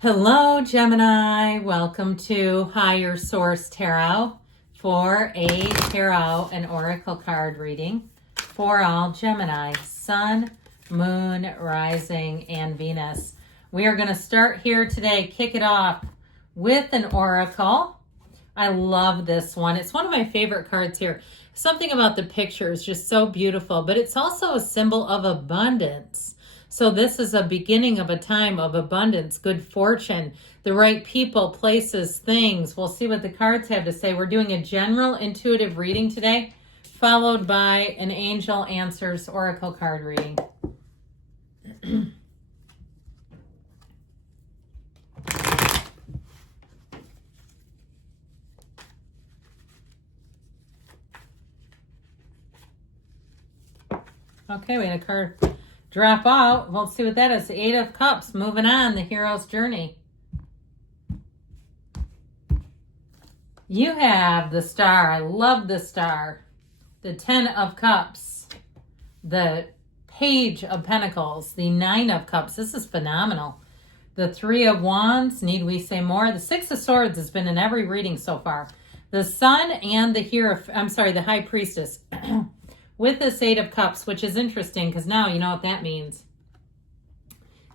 Hello, Gemini. Welcome to Higher Source Tarot for a tarot and oracle card reading for all Gemini, Sun, Moon, Rising, and Venus. We are going to start here today, kick it off with an oracle. I love this one. It's one of my favorite cards here. Something about the picture is just so beautiful, but it's also a symbol of abundance. So this is a beginning of a time of abundance, good fortune, the right people, places, things. We'll see what the cards have to say. We're doing a general intuitive reading today, followed by an Angel Answers Oracle card reading. Okay, we had a card drop out. We'll see what that is. The Eight of Cups. Moving on, the hero's journey. You have the Star. I love the Star. The Ten of Cups. The Page of Pentacles. The Nine of Cups. This is phenomenal. The Three of Wands. Need we say more? The Six of Swords has been in every reading so far. The Sun and the the High Priestess. With this Eight of Cups, which is interesting because now you know what that means.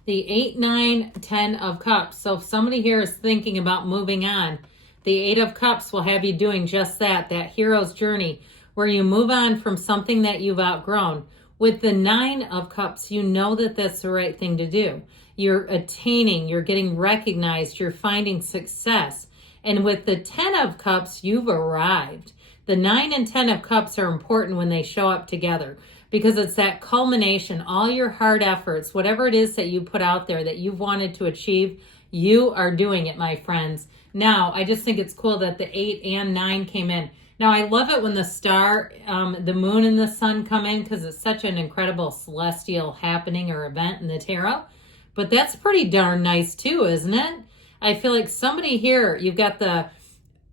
The 8, 9, 10 of Cups. So if somebody here is thinking about moving on, the Eight of Cups will have you doing just that hero's journey, where you move on from something that you've outgrown. With the Nine of Cups, you know that that's the right thing to do. You're attaining, you're getting recognized, you're finding success. And with the 10 of Cups, you've arrived. The 9 and 10 of Cups are important when they show up together because it's that culmination, all your hard efforts, whatever it is that you put out there that you've wanted to achieve, you are doing it, my friends. Now, I just think it's cool that the 8 and 9 came in. Now, I love it when the Star, the Moon and the Sun come in because it's such an incredible celestial happening or event in the tarot. But that's pretty darn nice too, isn't it? I feel like somebody here, you've got the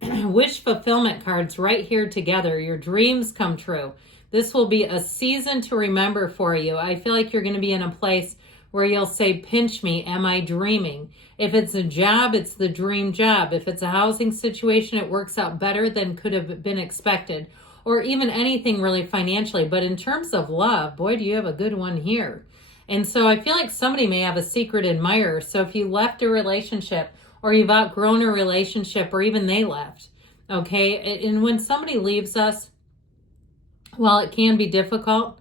wish fulfillment cards right here together. Your dreams come true. This will be a season to remember for you. I feel like you're going to be in a place where you'll say, pinch me, am I dreaming? If it's a job, it's the dream job. If it's a housing situation, it works out better than could have been expected. Or even anything really financially. But in terms of love, boy, do you have a good one here. And so I feel like somebody may have a secret admirer. So if you left a relationship, or you've outgrown a relationship, or even they left, okay? And when somebody leaves us, while it can be difficult,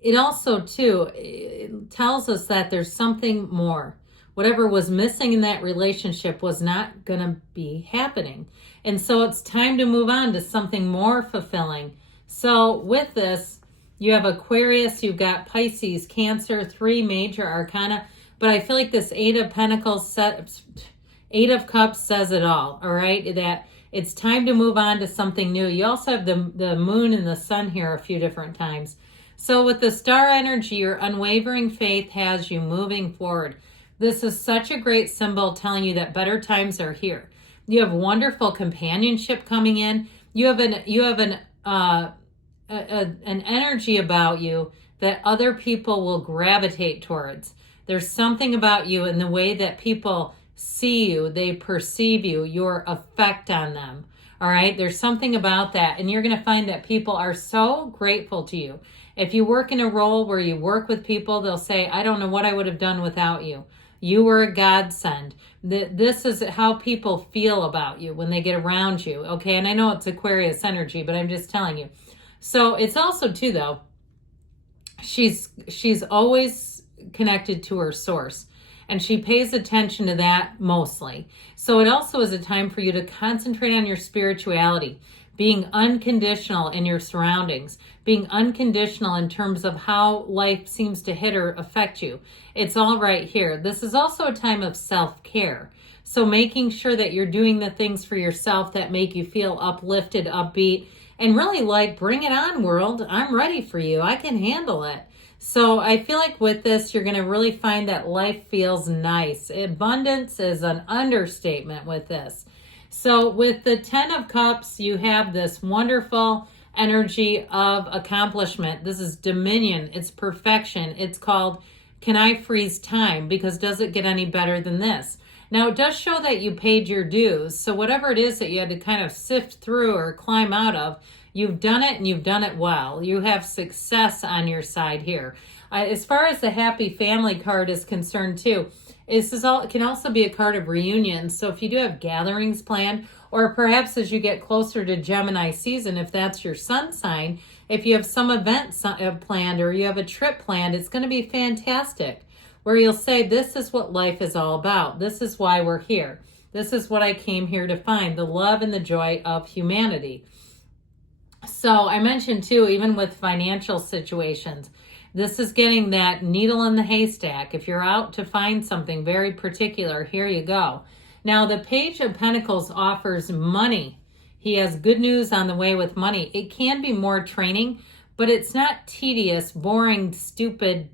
it also, too, it tells us that there's something more. Whatever was missing in that relationship was not going to be happening. And so it's time to move on to something more fulfilling. So with this, you have Aquarius, you've got Pisces, Cancer, 3 major arcana. But I feel like this Eight of Pentacles, Eight of Cups says it all right? That it's time to move on to something new. You also have the Moon and the Sun here a few different times. So with the Star energy, your unwavering faith has you moving forward. This is such a great symbol telling you that better times are here. You have wonderful companionship coming in. You have an energy about you that other people will gravitate towards. There's something about you in the way that people see you, they perceive you, your effect on them. All right, there's something about that, and you're going to find that people are so grateful to you. If you work in a role where you work with people, they'll say, I don't know what I would have done without you. You were a godsend. This is how people feel about you when they get around you, okay? And I know it's Aquarius energy, but I'm just telling you. So it's also, too, though, she's always connected to her source. And she pays attention to that mostly. So it also is a time for you to concentrate on your spirituality, being unconditional in your surroundings, being unconditional in terms of how life seems to hit or affect you. It's all right here. This is also a time of self-care. So making sure that you're doing the things for yourself that make you feel uplifted, upbeat, and really like, bring it on, world. I'm ready for you. I can handle it. So I feel like with this, you're going to really find that life feels nice. Abundance is an understatement with this. So with the 10 of Cups, you have this wonderful energy of accomplishment. This is dominion. It's perfection. It's called, can I freeze time? Because does it get any better than this? Now, it does show that you paid your dues. So whatever it is that you had to kind of sift through or climb out of, you've done it and you've done it well. You have success on your side here. As far as the happy family card is concerned too, this is all, it can also be a card of reunion. So if you do have gatherings planned, or perhaps as you get closer to Gemini season, if that's your sun sign, if you have some event planned or you have a trip planned, it's going to be fantastic. Where you'll say, this is what life is all about. This is why we're here. This is what I came here to find, the love and the joy of humanity. So I mentioned too, even with financial situations, this is getting that needle in the haystack. If you're out to find something very particular, here you go. Now, the Page of Pentacles offers money. He has good news on the way with money. It can be more training, but it's not tedious, boring, stupid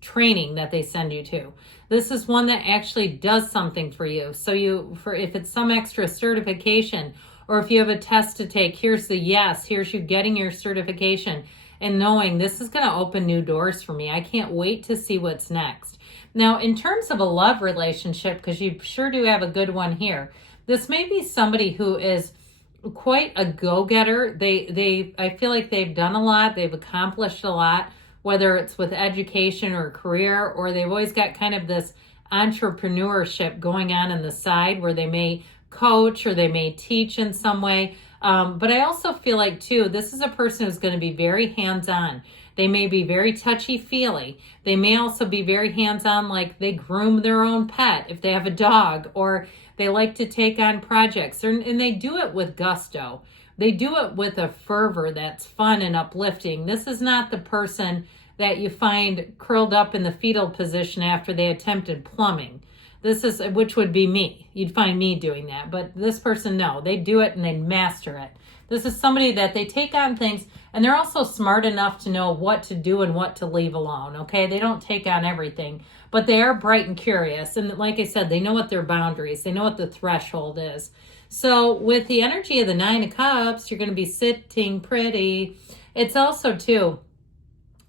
training that they send you to. This is one that actually does something for you. So if it's some extra certification, or if you have a test to take, here's the yes, here's you getting your certification and knowing this is going to open new doors for me. I can't wait to see what's next. Now, in terms of a love relationship, because you sure do have a good one here, this may be somebody who is quite a go-getter. I feel like they've done a lot, they've accomplished a lot, whether it's with education or career, or they've always got kind of this entrepreneurship going on the side where they may coach or they may teach in some way. But I also feel like too, this is a person who's going to be very hands-on. They may be very touchy-feely. They may also be very hands-on, like they groom their own pet if they have a dog, or they like to take on projects, and they do it with gusto. They do it with a fervor that's fun and uplifting. This is not the person that you find curled up in the fetal position after they attempted plumbing. This is, which would be me. You'd find me doing that. But this person, no, they do it and they master it. This is somebody that they take on things, and they're also smart enough to know what to do and what to leave alone, okay? They don't take on everything, but they are bright and curious. And like I said, they know what their boundaries, they know what the threshold is. So with the energy of the Nine of Cups, you're going to be sitting pretty. It's also too,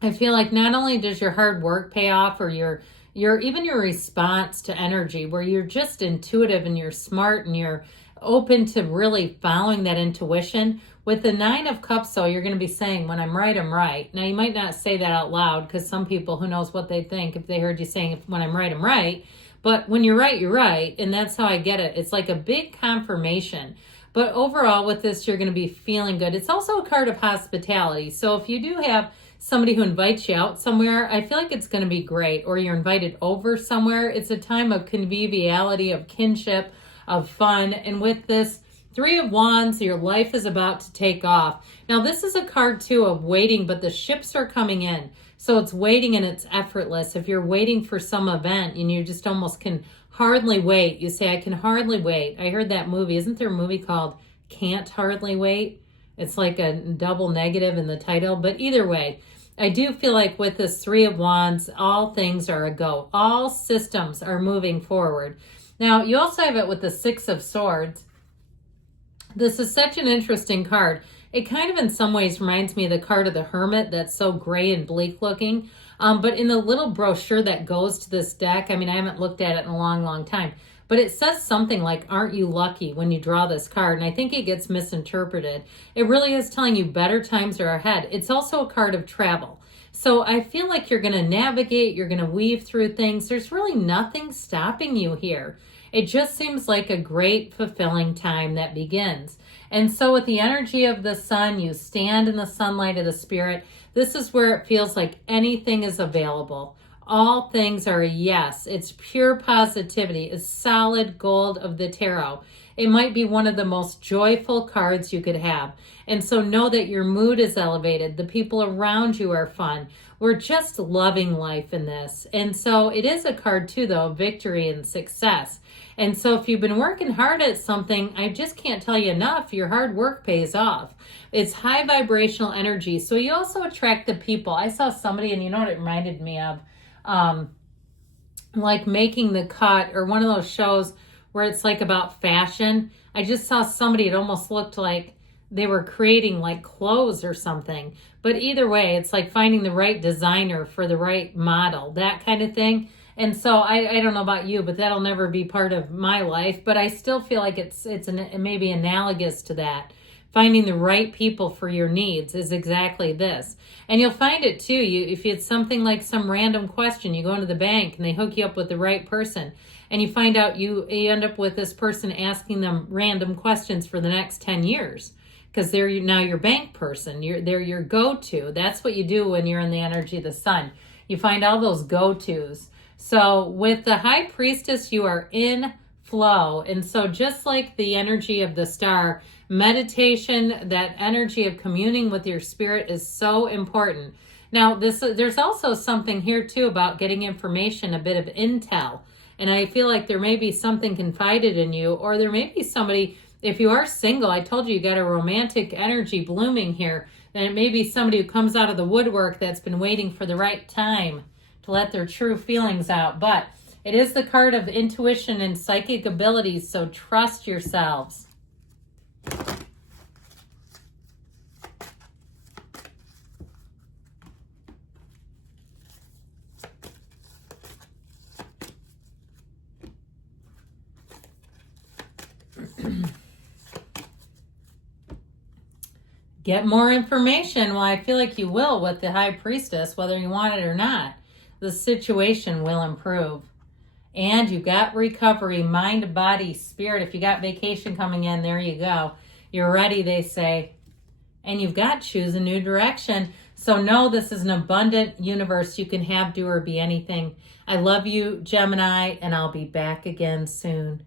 I feel like not only does your hard work pay off, or your even your response to energy, where you're just intuitive and you're smart and you're open to really following that intuition. With the Nine of Cups, though, you're going to be saying, when I'm right, I'm right. Now, you might not say that out loud, because some people, who knows what they think if they heard you saying, when I'm right, I'm right. But when you're right, you're right. And that's how I get it. It's like a big confirmation. But overall, with this, you're going to be feeling good. It's also a card of hospitality. So if you do have somebody who invites you out somewhere, I feel like it's going to be great. Or you're invited over somewhere. It's a time of conviviality, of kinship, of fun. And with this Three of Wands, your life is about to take off. Now, this is a card, too, of waiting, but the ships are coming in. So it's waiting and it's effortless. If you're waiting for some event and you just almost can hardly wait, you say, I can hardly wait. I heard that movie. Isn't there a movie called Can't Hardly Wait? It's like a double negative in the title. But either way, I do feel like with this Three of Wands, all things are a go. All systems are moving forward. Now, you also have it with the Six of Swords. This is such an interesting card. It kind of in some ways reminds me of the card of the Hermit that's so gray and bleak looking. But in the little brochure that goes to this deck, I mean, I haven't looked at it in a long, long time, but it says something like, aren't you lucky, when you draw this card? And I think it gets misinterpreted. It really is telling you better times are ahead. It's also a card of travel. So I feel like you're going to navigate, you're going to weave through things. There's really nothing stopping you here. It just seems like a great, fulfilling time that begins. And so with the energy of the sun, you stand in the sunlight of the spirit. This is where it feels like anything is available. All things are a yes. It's pure positivity. It's solid gold of the tarot. It might be one of the most joyful cards you could have. And so know that your mood is elevated. The people around you are fun. We're just loving life in this. And so it is a card too, though, of victory and success. And so if you've been working hard at something, I just can't tell you enough, your hard work pays off. It's high vibrational energy. So you also attract the people. I saw somebody, and you know what it reminded me of? Like Making the Cut, or one of those shows where it's like about fashion. I just saw somebody, it almost looked like they were creating like clothes or something. But either way, it's like finding the right designer for the right model, that kind of thing. And so I don't know about you, but that'll never be part of my life. But I still feel like it's maybe analogous to that. Finding the right people for your needs is exactly this. And you'll find it too. If it's something like some random question, you go into the bank and they hook you up with the right person, and you find out you end up with this person asking them random questions for the next 10 years because they're now your bank person. They're your go-to. That's what you do when you're in the energy of the sun. You find all those go-tos. So with the High Priestess, you are in flow. And so just like the energy of the star, meditation, that energy of communing with your spirit is so important. Now, there's also something here too about getting information, a bit of intel. And I feel like there may be something confided in you, or there may be somebody, if you are single, I told you you got a romantic energy blooming here, then it may be somebody who comes out of the woodwork that's been waiting for the right time to let their true feelings out. But it is the card of intuition and psychic abilities, so trust yourselves. Get more information. Well, I feel like you will with the High Priestess, whether you want it or not. The situation will improve. And you got recovery, mind, body, spirit. If you got vacation coming in, there you go. You're ready, they say. And you've got choose a new direction. So know this is an abundant universe. You can have, do, or be anything. I love you, Gemini, and I'll be back again soon.